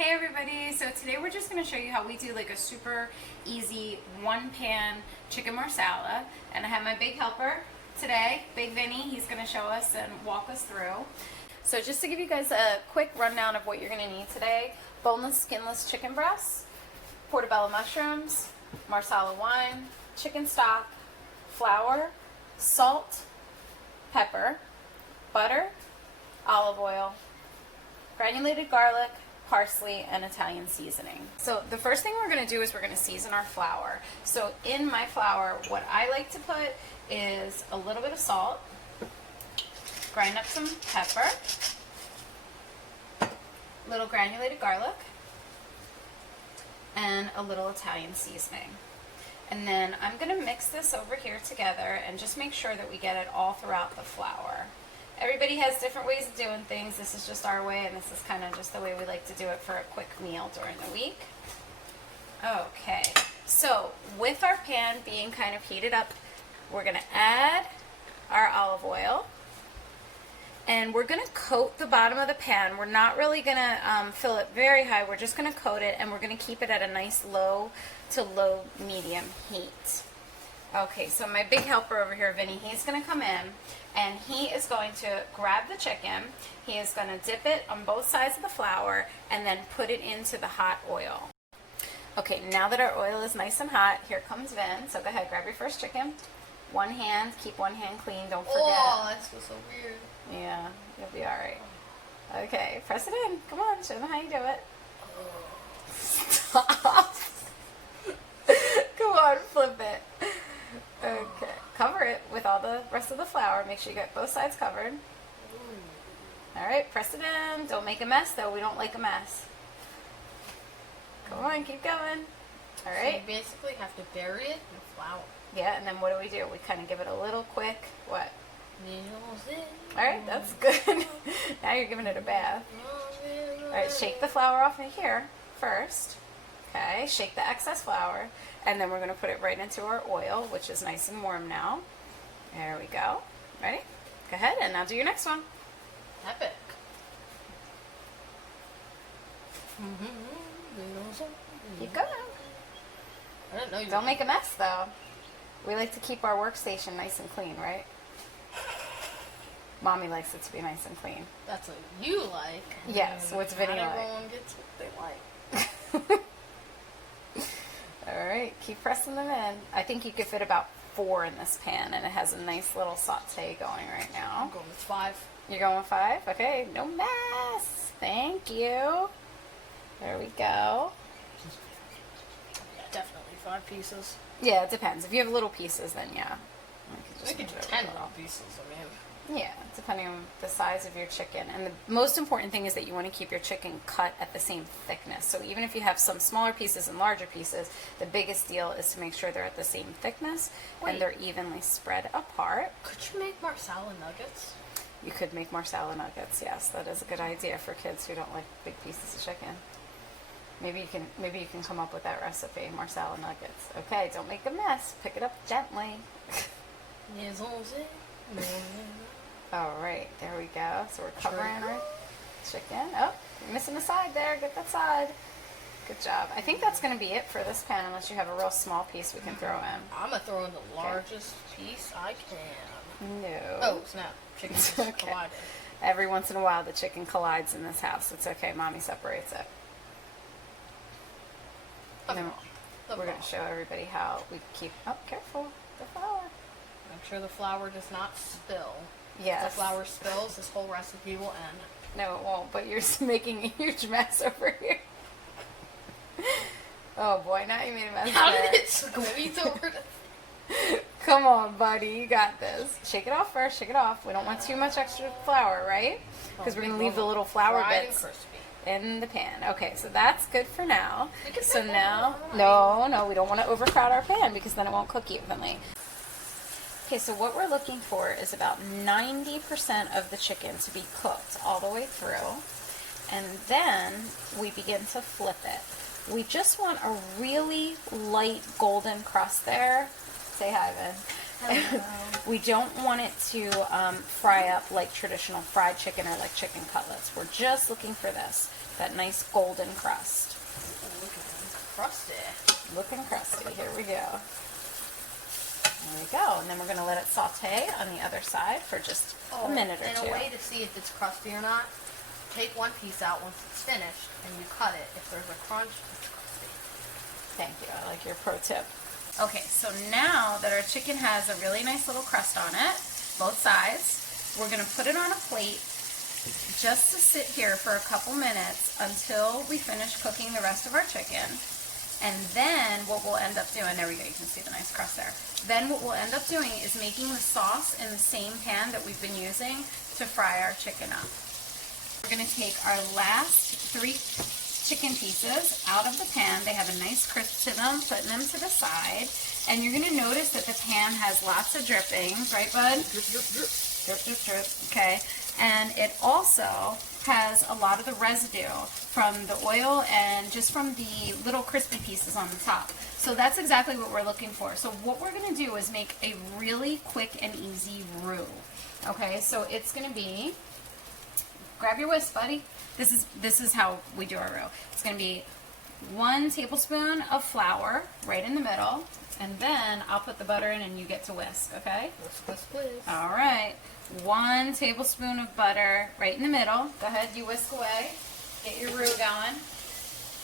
Hey everybody, so today we're just going to show you how we do like a super easy one pan chicken marsala, and I have my big helper today, Big Vinny. He's going to show us and walk us through. So just to give you guys a quick rundown of what you're going to need today: boneless, skinless chicken breasts, portobello mushrooms, marsala wine, chicken stock, flour, salt, pepper, butter, olive oil, granulated garlic, parsley, and Italian seasoning. So the first thing we're going to do is we're going to season our flour. So in my flour, what I like to put is a little bit of salt, grind up some pepper, little granulated garlic, and a little Italian seasoning. And then I'm going to mix this over here together and just make sure that we get it all throughout the flour. Everybody has different ways of doing things. This is just our way, and this is kind of just the way we like to do it for a quick meal during the week. Okay, so with our pan being kind of heated up, we're going to add our olive oil, and we're going to coat the bottom of the pan. We're not really going to fill it very high. We're just going to coat it, and we're going to keep it at a nice low to low medium heat. Okay, so my big helper over here, Vinny, he's going to come in, and he is going to grab the chicken. He is going to dip it on both sides of the flour and then put it into the hot oil. Okay, now that our oil is nice and hot, here comes Vin. So go ahead, grab your first chicken. One hand, keep one hand clean, don't forget. Oh, that feels so weird. Yeah, you'll be all right. Okay, press it in. Come on, show them how you do it. Stop. Come on, flip it. Okay, cover it with all the rest of the flour. Make sure you get both sides covered. All right, press it in. Don't make a mess, though. We don't like a mess. Come on, keep going. All right. So you basically have to bury it in flour. Yeah, and then what do? We kind of give it a little quick, what? All All right, that's good. Now you're giving it a bath. All right, shake the flour off in here first. Okay, shake the excess flour, and then we're going to put it right into our oil, which is nice and warm now. There we go. Ready? Go ahead, and now do your next one. Epic. Keep going. I didn't know you Don't make a mess, though. We like to keep our workstation nice and clean, right? Mommy likes it to be nice and clean. That's what you like. Yes, what's Vinny like? Not everyone gets what they like. All right, keep pressing them in. I think you could fit about 4 in this pan, and it has a nice little saute going right now. I'm going with 5. You're going with 5? Okay, no mess. Thank you. There we go. Definitely 5 pieces. Yeah, it depends. If you have little pieces, then yeah. I could do 10 little pieces, I mean. Yeah, depending on the size of your chicken. And the most important thing is that you want to keep your chicken cut at the same thickness. So even if you have some smaller pieces and larger pieces, the biggest deal is to make sure they're at the same thickness and they're evenly spread apart. Could you make marsala nuggets? You could make marsala nuggets, yes. That is a good idea for kids who don't like big pieces of chicken. Maybe you can come up with that recipe, marsala nuggets. Okay, don't make a mess. Pick it up gently. All right, there we go. So we're covering our chicken. Oh, you're missing a side there. Get that side. Good job. I think that's going to be it for this pan, unless you have a real small piece we can throw in. I'm going to throw in the largest piece I can. No. Oh, snap. Chicken just collided. Every once in a while, the chicken collides in this house. It's okay. Mommy separates it. And then we're going to show everybody how we keep... Oh, careful. The flour. Make sure the flour does not spill. Yes. If the flour spills, this whole recipe will end. No, it won't, but you're making a huge mess over here. Oh boy, now you made a mess. How there. did it squeeze over the... Come on, buddy, you got this. Shake it off first, shake it off. We don't want too much extra flour, right? Because we're going to leave the little flour bits in the pan. Okay, so that's good for now. So now, no, we don't want to overcrowd our pan because then it won't cook evenly. Okay, so what we're looking for is about 90% of the chicken to be cooked all the way through, and then we begin to flip it. We just want a really light golden crust there. Say hi, Vin. We don't want it to fry up like traditional fried chicken or like chicken cutlets. We're just looking for this. that nice golden crust. Looking crusty. Looking crusty. Here we go. There we go. And then we're going to let it saute on the other side for just a minute or two. And a way to see if it's crusty or not, take one piece out once it's finished and you cut it. If there's a crunch, it's crusty. Thank you. I like your pro tip. Okay, so now that our chicken has a really nice little crust on it, both sides, we're going to put it on a plate just to sit here for a couple minutes until we finish cooking the rest of our chicken. And then what we'll end up doing, there we go, you can see the nice crust there. Then what we'll end up doing is making the sauce in the same pan that we've been using to fry our chicken up. We're going to take our last 3 chicken pieces out of the pan. They have a nice crisp to them, putting them to the side. And you're going to notice that the pan has lots of drippings, right, bud? Drip, drip, drip. Drip, drip, drip. Okay. And it also has a lot of the residue from the oil and just from the little crispy pieces on the top. So that's exactly what we're looking for. So what we're going to do is make a really quick and easy roux. Okay, so it's going to be, grab your whisk, buddy. This is how we do our roux. It's going to be 1 tablespoon of flour right in the middle, and then I'll put the butter in and you get to whisk, okay? Whisk, whisk, whisk. All right. 1 tablespoon of butter right in the middle. Go ahead, you whisk away. Get your roux going.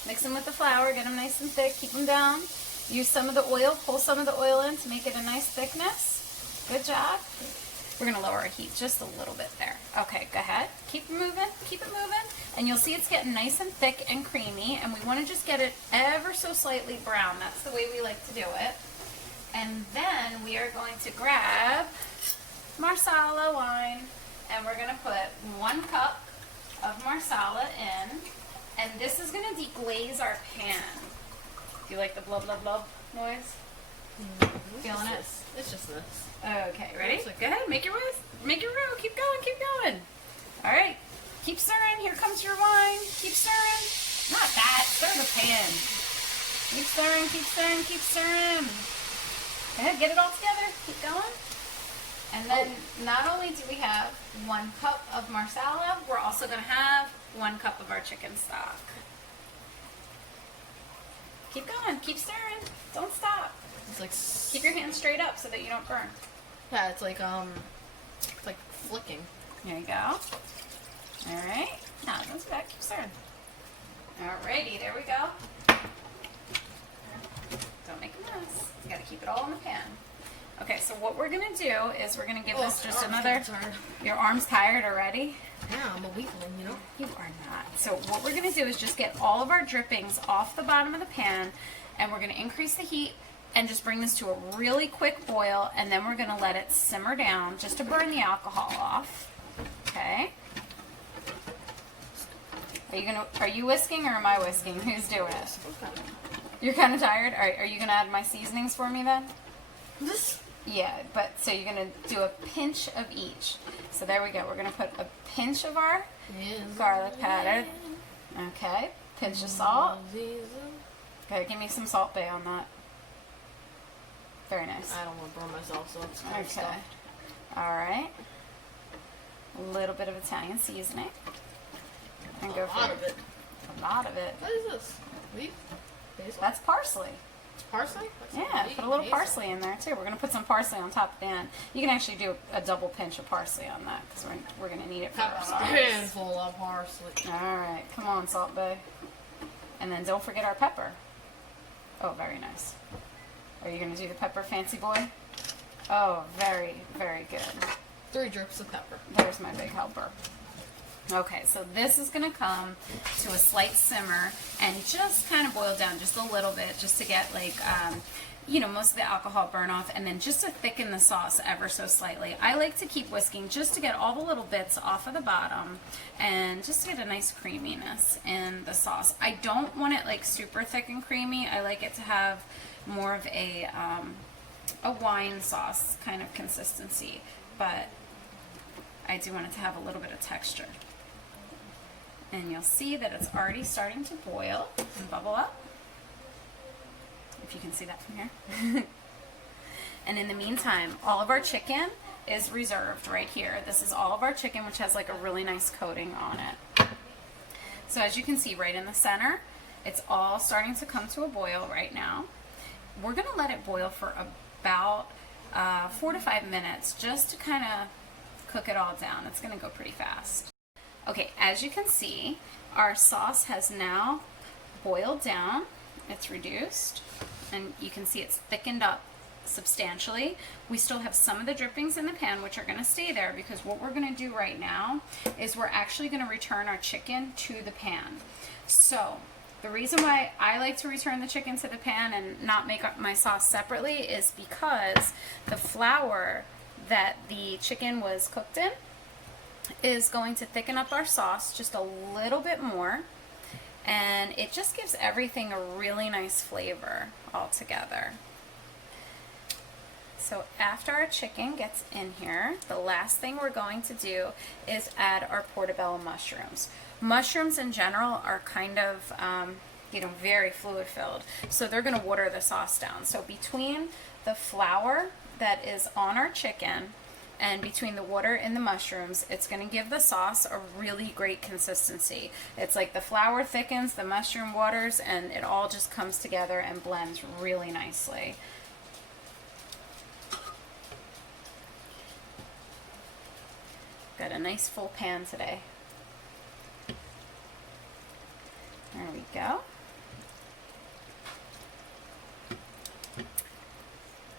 Mix them with the flour, get them nice and thick, keep them down. Use some of the oil, pull some of the oil in to make it a nice thickness. Good job. We're going to lower our heat just a little bit there. Okay, go ahead. Keep it moving. And you'll see it's getting nice and thick and creamy, and we want to just get it ever so slightly brown. That's the way we like to do it. And then we are going to grab Marsala wine, and we're going to put 1 cup of Marsala in, and this is going to deglaze our pan. Do you like the blub blub blub noise? Feeling it? It's just this. Okay, ready? Go ahead, make your roux. Keep going. All right, keep stirring. Here comes your wine. Keep stirring. Not that. Stir the pan. Keep stirring. Go ahead, get it all together. Keep going. And then not only do we have 1 cup of Marsala, we're also going to have 1 cup of our chicken stock. Keep going. Keep stirring. Don't stop. It's like Keep your hands straight up so that you don't burn. yeah, it's like flicking. There you go. All right. Now, don't do that. Keep stirring. Alrighty, there we go. Don't make a mess. You got to keep it all in the pan. Okay, so what we're going to do is we're going to give this just another... Your arm's tired already? Yeah, I'm a weakling, you know? You are not. So what we're going to do is just get all of our drippings off the bottom of the pan, and we're going to increase the heat and just bring this to a really quick boil, and then we're going to let it simmer down just to burn the alcohol off. Okay? Are you whisking or am I whisking? Who's doing it? Okay. You're kind of tired? All right, are you going to add my seasonings for me then? This. Yeah, but so you're going to do a pinch of each. So there we go. We're going to put a pinch of our garlic powder. Okay. Pinch of salt. Okay, give me some Salt Bae on that. Very nice. I don't want to burn myself, so it's kind of Okay. stuff. All right. A little bit of Italian seasoning. And go for A lot of it. A lot of it. What is this? Leaf? Basil? That's parsley. It's parsley? That's Yeah, leaf, put a little basil. parsley in there too. We're going to put some parsley on top at the end. You can actually do a double pinch of parsley on that because we're going to need it for our A sauce. handful of parsley. All right, come on, Salt Bae. And then don't forget our pepper. Oh, very nice. Are you going to do the pepper, fancy boy? Oh, very, very good. 3 drips of pepper. There's my big helper. Okay, so this is going to come to a slight simmer and just kind of boil down just a little bit just to get like, most of the alcohol burn off, and then just to thicken the sauce ever so slightly. I like to keep whisking just to get all the little bits off of the bottom and just to get a nice creaminess in the sauce. I don't want it like super thick and creamy. I like it to have more of a wine sauce kind of consistency, but I do want it to have a little bit of texture. And you'll see that it's already starting to boil and bubble up. If you can see that from here. And in the meantime, all of our chicken is reserved right here. This is all of our chicken, which has like a really nice coating on it. So as you can see right in the center, it's all starting to come to a boil right now. We're gonna let it boil for about 4 to 5 minutes just to kind of cook it all down. It's gonna go pretty fast. Okay, as you can see, our sauce has now boiled down. It's reduced, and you can see it's thickened up substantially. We still have some of the drippings in the pan, which are going to stay there, because what we're going to do right now is we're actually going to return our chicken to the pan. So the reason why I like to return the chicken to the pan and not make my sauce separately is because the flour that the chicken was cooked in is going to thicken up our sauce just a little bit more, and it just gives everything a really nice flavor all together. So after our chicken gets in here, the last thing we're going to do is add our portobello mushrooms. Mushrooms in general are kind of, very fluid filled, so they're going to water the sauce down. So between the flour that is on our chicken and between the water and the mushrooms, it's going to give the sauce a really great consistency. It's like the flour thickens, the mushroom waters, and it all just comes together and blends really nicely. Got a nice full pan today. There we go.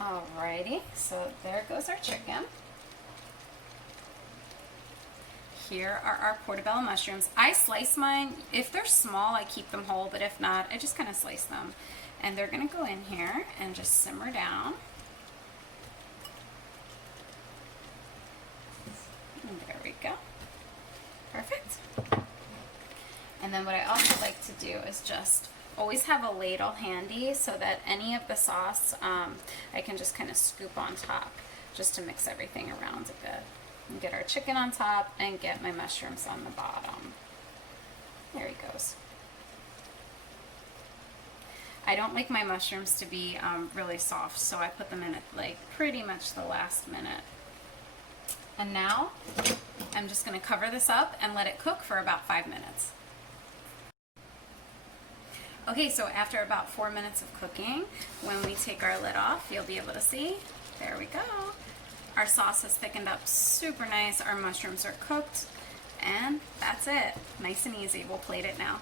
Alrighty, so there goes our chicken. Here are our portobello mushrooms. I slice mine. If they're small, I keep them whole, but if not, I just kind of slice them. And they're gonna go in here and just simmer down. And there we go. Perfect. And then what I also like to do is just always have a ladle handy so that any of the sauce I can just kind of scoop on top just to mix everything around a bit. And get our chicken on top and get my mushrooms on the bottom. There he goes. I don't like my mushrooms to be really soft, so I put them in at like pretty much the last minute. And now I'm just going to cover this up and let it cook for about 5 minutes. Okay, so after about 4 minutes of cooking, when we take our lid off, you'll be able to see, there we go. Our sauce has thickened up super nice, our mushrooms are cooked, and that's it. Nice and easy. We'll plate it now.